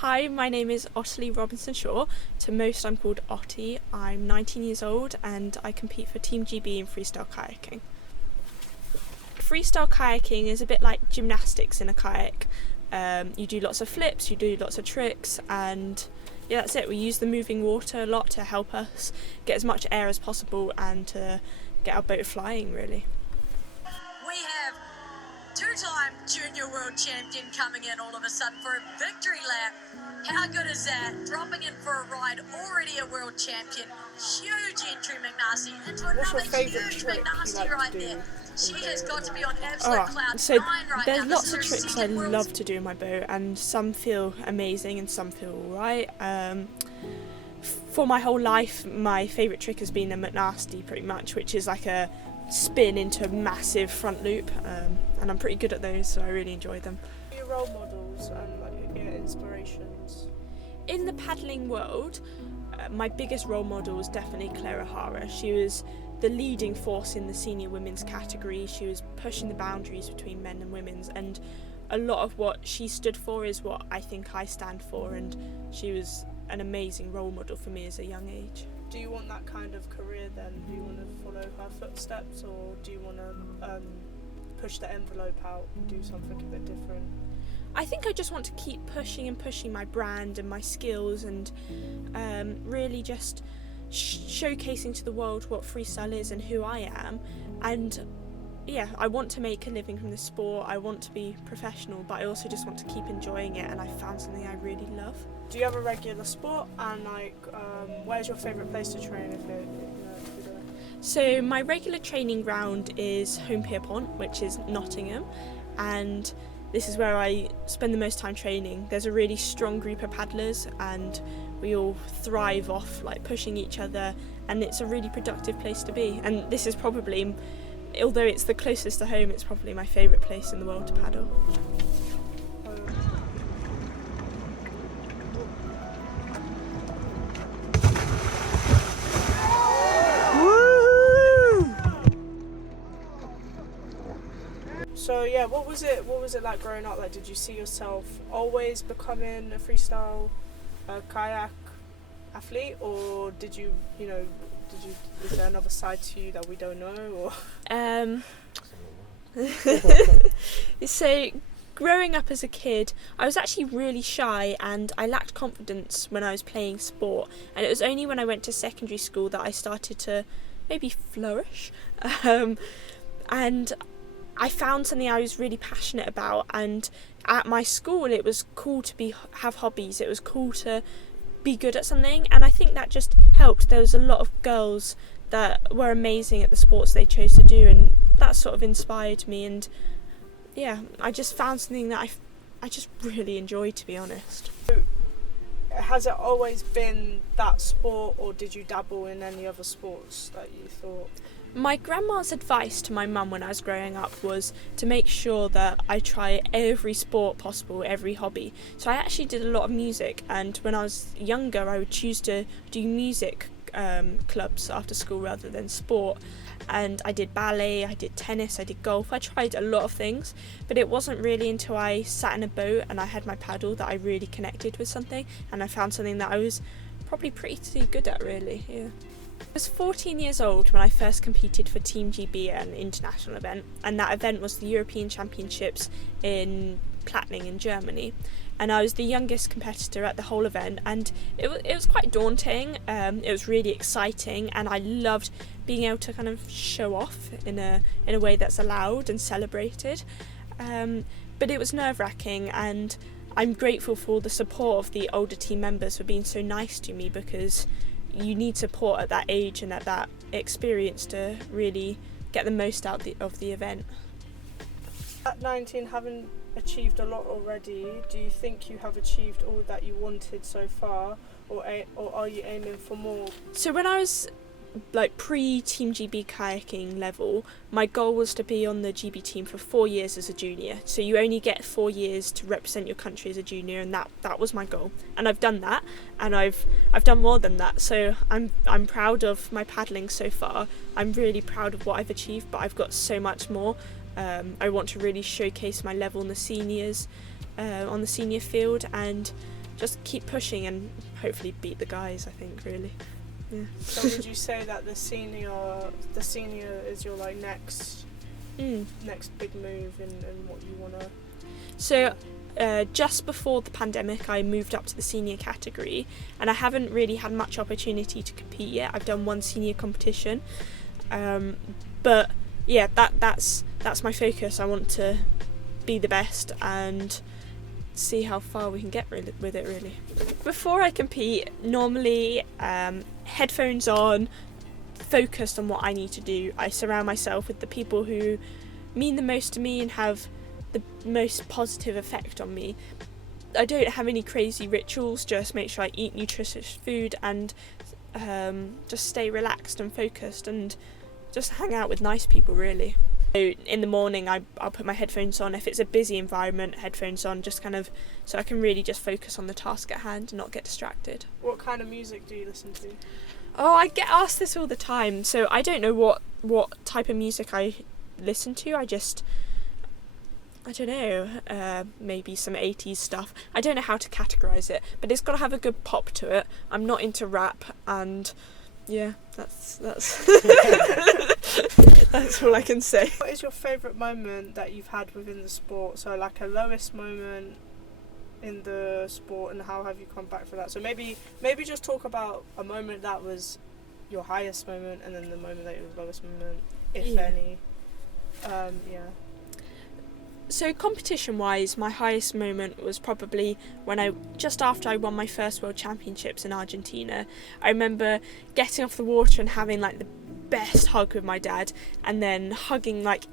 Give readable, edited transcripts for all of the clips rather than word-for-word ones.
Hi, my name is Ottilie Robinson-Shaw. To most I'm called Ottie. I'm 19 years old and I compete for Team Jobii in freestyle kayaking. Freestyle kayaking is a bit like gymnastics in a kayak. You do lots of flips, you do lots of tricks, and yeah, that's it. We use the moving water a lot to help us get as much air as possible and to get our boat flying, really. We have two-time junior world champion coming in all of a sudden for a victory lap. How good is that? Dropping in for a ride, already a world champion. Huge entry, McNasty, into another huge McNasty right there. She has got to be on absolute cloud so nine right there's now. lots of tricks I love to do in my boat, and some feel amazing and some feel alright. For my whole life, my favourite trick has been a McNasty, pretty much, which is like a spin into a massive front loop, and I'm pretty good at those, so I really enjoy them. Your role models and your inspirations? In the paddling world, my biggest role model was definitely Claire O'Hara. She was the leading force in the senior women's category. She was pushing the boundaries between men and women's, and a lot of what she stood for is what I think I stand for, and she was an amazing role model for me as a young age. Do you want that kind of career then? Do you want to follow her footsteps, or do you want to push the envelope out and do something a bit different? I think I just want to keep pushing my brand and my skills, and really just showcasing to the world what freestyle is and who I am. And yeah, I want to make a living from the sport. I want to be professional, but I also just want to keep enjoying it, and I found something I really love. Do you have a regular sport, and where's your favourite place to train if you do? So my regular training ground is Home Pierpont, which is Nottingham, and this is where I spend the most time training. There's a really strong group of paddlers and we all thrive off like pushing each other, and it's a really productive place to be. And this is probably, although it's the closest to home, it's probably my favourite place in the world to paddle. So yeah, what was it like growing up? Like, did you see yourself always becoming a freestyle kayak athlete, or did you is there another side to you that we don't know, or? So growing up as a kid, I was actually really shy and I lacked confidence when I was playing sport, and it was only when I went to secondary school that I started to maybe flourish, and I found something I was really passionate about. And at my school it was cool to have hobbies, it was cool to be good at something, and I think that just helped. There was a lot of girls that were amazing at the sports they chose to do, and that sort of inspired me, and yeah, I just found something that I just really enjoyed, to be honest. Has it always been that sport, or did you dabble in any other sports that you thought? My grandma's advice to my mum when I was growing up was to make sure that I try every sport possible, every hobby. So I actually did a lot of music, and when I was younger I would choose to do music clubs after school rather than sport. And I did ballet, I did tennis, I did golf. I tried a lot of things, but it wasn't really until I sat in a boat and I had my paddle that I really connected with something, and I found something that I was probably pretty good at, really. Yeah. I was 14 years old when I first competed for Team Jobii at an international event, and that event was the European Championships in Plattling in Germany, and I was the youngest competitor at the whole event, and it was quite daunting. It was really exciting, and I loved being able to kind of show off in a way that's allowed and celebrated, but it was nerve-wracking, and I'm grateful for the support of the older team members for being so nice to me, because you need support at that age and at that experience to really get the most out of the event. At 19, having achieved a lot already, do you think you have achieved all that you wanted so far, or are you aiming for more? So when I was like pre-Team Jobii kayaking level, my goal was to be on the Jobii team for 4 years as a junior. So you only get 4 years to represent your country as a junior, and that was my goal. And I've done that, and I've done more than that. So I'm proud of my paddling so far. I'm really proud of what I've achieved, but I've got so much more. I want to really showcase my level in the seniors, on the senior field, and just keep pushing and hopefully beat the guys, I think, really. Yeah. So would you say that the senior is your like next big move in what you want to? So just before the pandemic, I moved up to the senior category, and I haven't really had much opportunity to compete yet. I've done one senior competition, but yeah, that's my focus. I want to be the best and see how far we can get with it, really. Before I compete, normally headphones on, focused on what I need to do. I surround myself with the people who mean the most to me and have the most positive effect on me. I don't have any crazy rituals, just make sure I eat nutritious food and just stay relaxed and focused and just hang out with nice people, really. So in the morning I'll put my headphones on. If it's a busy environment, headphones on, just kind of so I can really just focus on the task at hand and not get distracted. What kind of music do you listen to? Oh, I get asked this all the time, so I don't know what type of music I listen to. I don't know, maybe some 80s stuff. I don't know how to categorise it, but it's got to have a good pop to it. I'm not into rap, and yeah, that's that's all I can say. What is your favourite moment that you've had within the sport? So like a lowest moment in the sport, and how have you come back for that? So maybe just talk about a moment that was your highest moment, and then the moment that was your lowest moment, if any. Yeah. So competition-wise, my highest moment was probably just after I won my first World Championships in Argentina. I remember getting off the water and having like the best hug with my dad, and then hugging like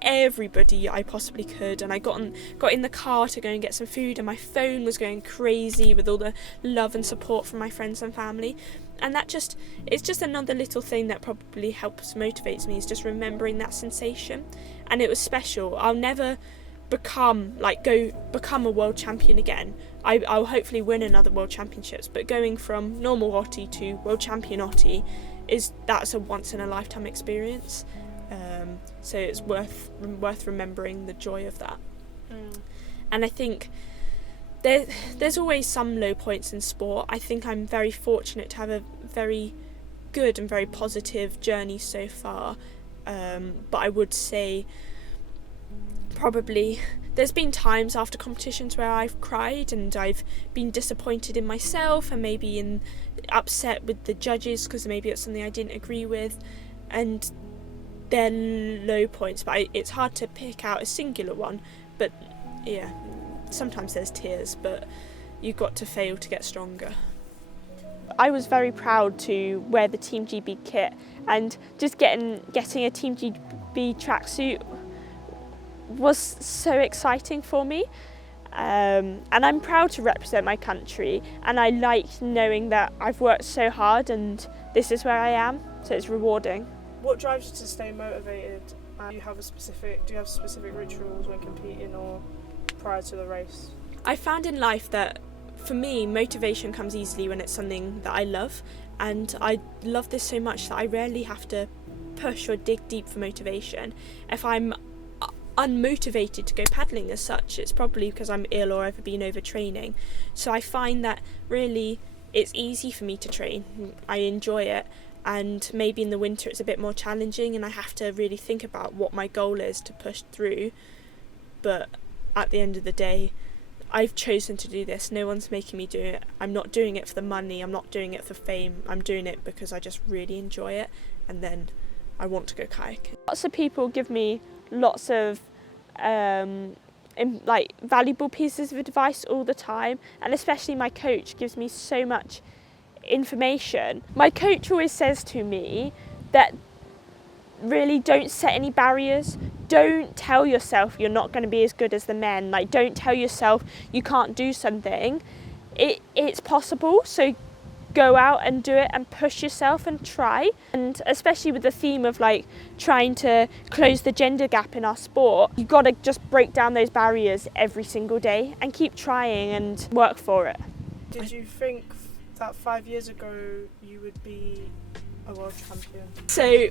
everybody I possibly could, and I got in the car to go and get some food, and my phone was going crazy with all the love and support from my friends and family. And it's just another little thing that probably motivates me, is just remembering that sensation. And it was special. I'll never become a world champion again. I'll hopefully win another world championships, but going from normal Ottie to world champion Ottie that's a once in a lifetime experience. So it's worth remembering the joy of that. And I think there's always some low points in sport. I think I'm very fortunate to have a very good and very positive journey so far, but I would say probably there's been times after competitions where I've cried and I've been disappointed in myself and maybe upset with the judges because maybe it's something I didn't agree with, and they're low points, but it's hard to pick out a singular one. But yeah, sometimes there's tears, but you've got to fail to get stronger. I was very proud to wear the Team GB kit, and just getting a Team GB tracksuit was so exciting for me. And I'm proud to represent my country, and I like knowing that I've worked so hard and this is where I am, so it's rewarding. What drives you to stay motivated? Do you have specific rituals when competing or prior to the race? I found in life that for me, motivation comes easily when it's something that I love, and I love this so much that I rarely have to push or dig deep for motivation. If I'm unmotivated to go paddling as such, it's probably because I'm ill or I've been overtraining. So I find that really it's easy for me to train. I enjoy it, and maybe in the winter it's a bit more challenging and I have to really think about what my goal is to push through. But at the end of the day, I've chosen to do this. No one's making me do it. I'm not doing it for the money, I'm not doing it for fame. I'm doing it because I just really enjoy it, and then I want to go kayaking. Lots of people give me lots of valuable pieces of advice all the time, and especially my coach gives me so much information. My coach always says to me that really don't set any barriers. Don't tell yourself you're not going to be as good as the men. Like, don't tell yourself you can't do something. It's possible, so go out and do it and push yourself and try. And especially with the theme of like trying to close the gender gap in our sport, you've got to just break down those barriers every single day and keep trying and work for it. Did you think that 5 years ago you would be a world champion? So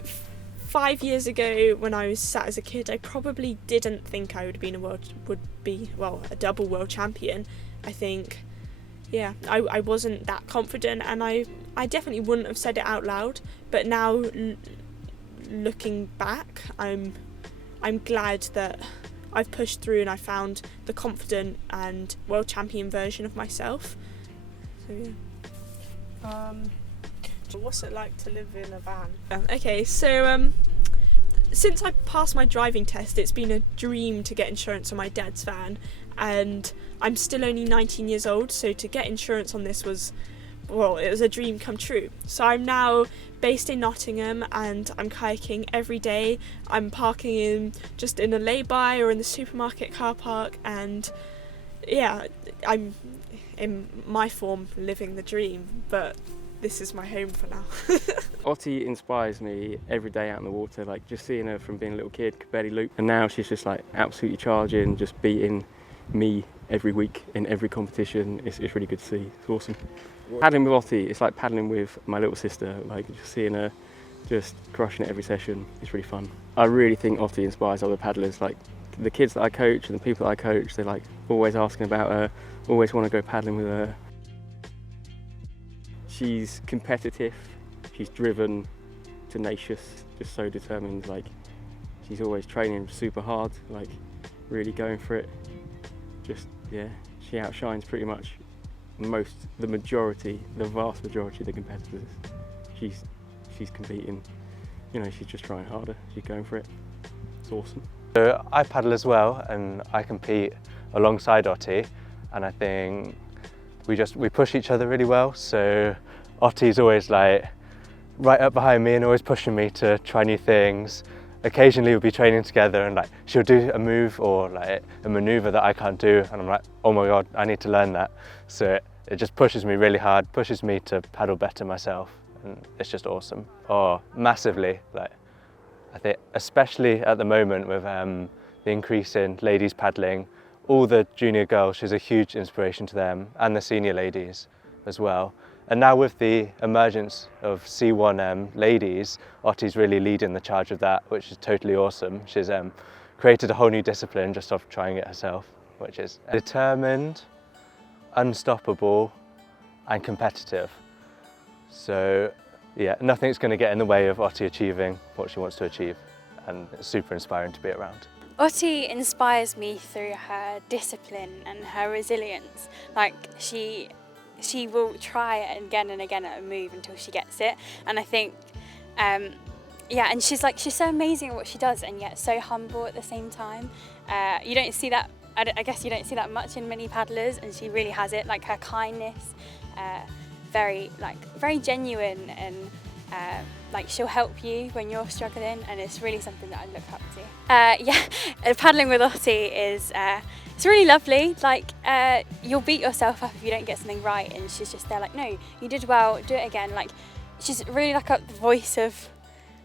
5 years ago, when I was sat as a kid, I probably didn't think I would be a double world champion. I think, yeah, I wasn't that confident, and I definitely wouldn't have said it out loud, but now looking back, I'm glad that I've pushed through and I found the confident and world champion version of myself. So yeah. What's it like to live in a van? Okay, so since I passed my driving test, it's been a dream to get insurance on my dad's van, and I'm still only 19 years old, so to get insurance on this was, well, it was a dream come true. So I'm now based in Nottingham and I'm kayaking every day. I'm parking just in a lay-by or in the supermarket car park, and yeah, I'm in my form living the dream, but this is my home for now. Ottie inspires me every day out in the water, like just seeing her from being a little kid, could barely loop, and now she's just like absolutely charging, just beating me every week in every competition. It's really good to see. It's awesome. Paddling with Ottie, it's like paddling with my little sister, like just seeing her just crushing it every session. It's really fun. I really think Ottie inspires other paddlers, like the kids that I coach and the people that I coach, they're like always asking about her, always want to go paddling with her. She's competitive, she's driven, tenacious, just so determined, like she's always training super hard, like really going for it. Just, yeah, she outshines pretty much the vast majority of the competitors. She's competing, you know, she's just trying harder, she's going for it. It's awesome. So I paddle as well, and I compete alongside Ottie, and I think we push each other really well. So Ottie's always like right up behind me and always pushing me to try new things. Occasionally we'll be training together and like she'll do a move or like a maneuver that I can't do, and I'm like, oh my god, I need to learn that. So it just pushes me really hard, pushes me to paddle better myself, and it's just awesome. Oh, massively. Like I think especially at the moment with the increase in ladies paddling, all the junior girls, she's a huge inspiration to them, and the senior ladies as well. And now with the emergence of C1 ladies, Ottie's really leading the charge of that, which is totally awesome. She's created a whole new discipline just off trying it herself, which is determined, unstoppable, and competitive. So yeah, nothing's going to get in the way of Ottie achieving what she wants to achieve, and it's super inspiring to be around. Ottie inspires me through her discipline and her resilience. Like she will try again and again at a move until she gets it, and I think yeah, and she's so amazing at what she does, and yet so humble at the same time. You don't see that, I guess you don't see that much in many paddlers, and she really has it. Like her kindness, very genuine, and like she'll help you when you're struggling, and it's really something that I look up to. Yeah, paddling with Ottie is it's really lovely. Like you'll beat yourself up if you don't get something right, and she's just there like, no, you did well, do it again. Like she's really like a voice of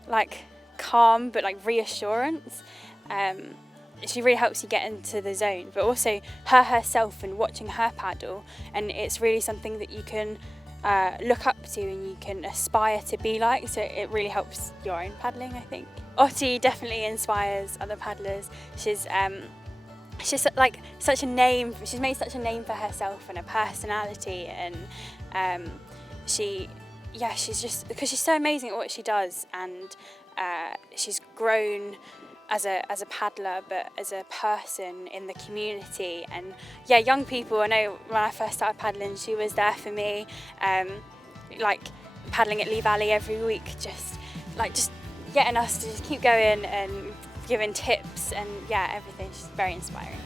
like calm but like reassurance. She really helps you get into the zone, but also herself and watching her paddle, and it's really something that you can look up to and you can aspire to be like, so it really helps your own paddling, I think. Ottie definitely inspires other paddlers. She's like such a name, she's made such a name for herself and a personality, and she's just, because she's so amazing at what she does, and she's grown as a paddler, but as a person in the community. And yeah, young people, I know when I first started paddling, she was there for me, like paddling at Lee Valley every week, just getting us to just keep going and giving tips, and yeah, everything. She's very inspiring.